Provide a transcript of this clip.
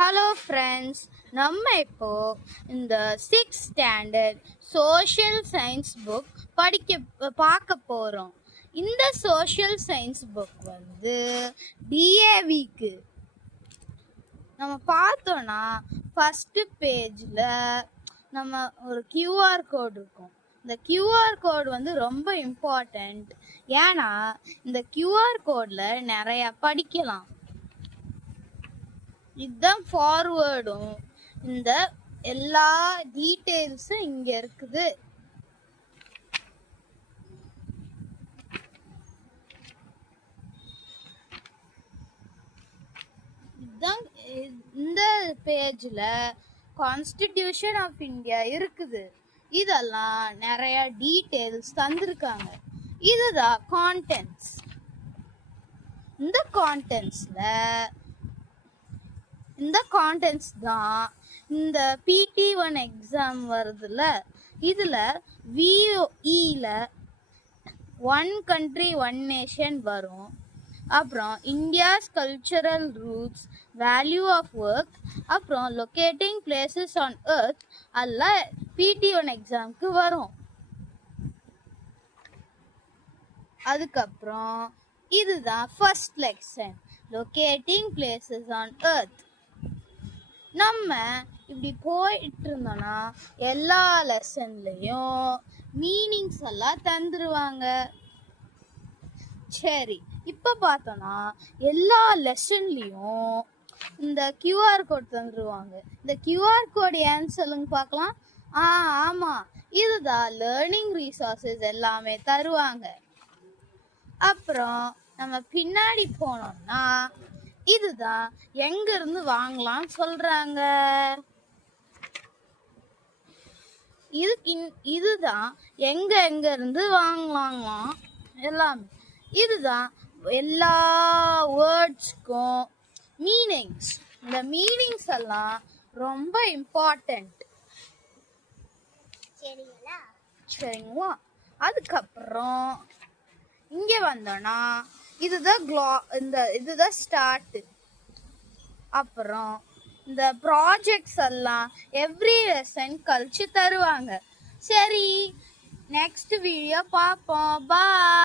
Hello friends, நம்ம இப்போ இந்த 6th standard social science book பார்க்க போகிறோம். இந்த சோஷியல் சயின்ஸ் புக் வந்து டிஏவிக்கு நம்ம பார்த்தோன்னா ஃபஸ்ட்டு பேஜில் நம்ம ஒரு QR கோட் இருக்கும். இந்த QR கோட் வந்து ரொம்ப இம்பார்ட்டண்ட். ஏன்னா இந்த QR கோடில் நிறையா படிக்கலாம். இதுதான் ஃபார்வேர்டும். இந்த எல்லா டீட்டெயில்ஸும் இங்க இருக்குது. இதுதான் இந்த பேஜ்ல கான்ஸ்டிடியூஷன் ஆஃப் இந்தியா இருக்குது. இதெல்லாம் நிறைய டீட்டெயில்ஸ் தந்திருக்காங்க. இதுதான் கான்டென்ட்ஸ். இந்த கான்டென்ட்ஸ் தான் இந்த PT1 எக்ஸாம் வருதுல்ல, இதில் VOEல 1 country 1 nation வரும். அப்புறம் India's cultural roots, value of work, அப்புறம் லொக்கேட்டிங் பிளேசஸ் ஆன் எர்த் எல்லாம் PT1 எக்ஸாமுக்கு வரும். அதுக்கப்புறம் இதுதான் first lesson, locating places on earth. நம்ம இப்படி போயிட்டு இருந்தோம்னா எல்லா லெசன்லையும் மீனிங்ஸ் எல்லாம் தந்துருவாங்க. சரி, இப்போ பார்த்தோன்னா எல்லா லெசன்லேயும் இந்த QR கோட் தந்துருவாங்க. இந்த QR கோட் ஏன்னு சொல்லுங்க பார்க்கலாம். ஆமாம், இதுதான் லேர்னிங் ரிசோர்ஸஸ் எல்லாமே தருவாங்க. அப்புறம் நம்ம பின்னாடி போனோம்னா இதுதான் எங்க இருந்து வாங்கலாம் சொல்றாங்க. இதுதான் எங்க இருந்து வாங்கலாங்களாம் எல்லாமே. இதுதான் எல்லா வேர்ட்ஸ்க்கும் மீனிங்ஸ். இந்த மீனிங்ஸ் எல்லாம் ரொம்ப இம்பார்ட்டன்ட். சரிங்களா? அதுக்கப்புறம் இங்க வந்தோம்னா இதுதான் ஸ்டார்ட். அப்புறம் இந்த ப்ராஜெக்ட்ஸ் எல்லாம் எவ்ரி லெசன் கழிச்சு தருவாங்க. சரி, நெக்ஸ்ட் வீடியோ பார்ப்போம். பாய்.